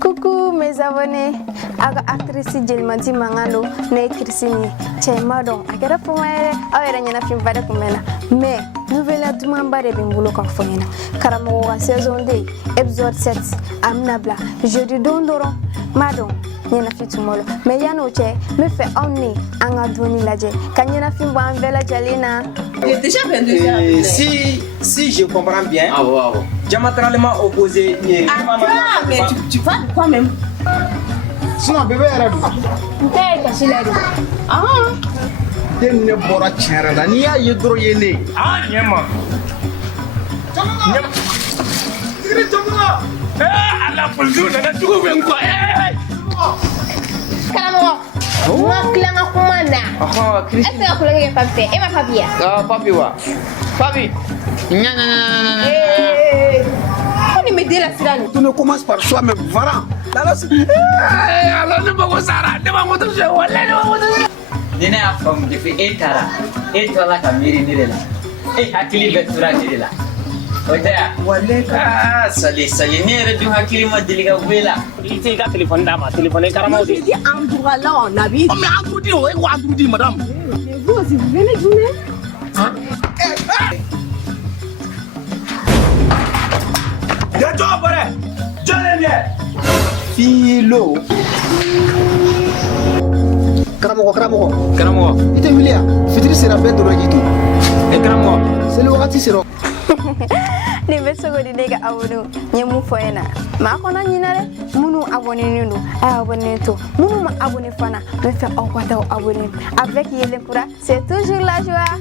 Coucou mes abonnés, actrice Jelmati Mangalo, né Christine, Chemadon, Akara Fumere, Aira Yana Fimbada Kumena, mais nouvelle Tumamba de Bimbulo Kafoyena, Karamoa saison day, épisode 7, Amnabla, jeudi Dondoro, Madon. Nyana fitumolo mais yano che me fait emmener anga doni laje kanyana fimbo en vela jalina déjà 22 si je comprends bien diamétralement opposé mais tu vas de quoi même sinon bébé era du kasilari den ne bora tiara la ni ya yedro yene nyama tire tomo ala fuldu na tugo ben quoi Kalamo, moi klanga kumana. Christ. Est-ce que kolanga papi? Et ma papi? Papi wa. Papi. On me dit la silane. tu ne commences par soi-même voilà Alors ne pas sara, ne pas moto je wala ne moto. Dina afam de fi etara. Etala kamiri nirela. Hakili betura nirela. Oja wala sali nere du hakili madiliga wela. Iti ka téléphone dama, téléphone karama odi. Dis endroit là on habite. mais Androudi o wa Androudi madame Vous aussi vous venez dîner? Ya to bare. Jole filo karamo ite milia fitri sera beto na gitu karamo. c'est le wakati sera ni besogo di nega abonu nyemu foyena ma kono nyinare munu abonné nindu ay abonné to munu ma abonné fana me fait en quoi abonné avec Yelempura c'est toujours la joie.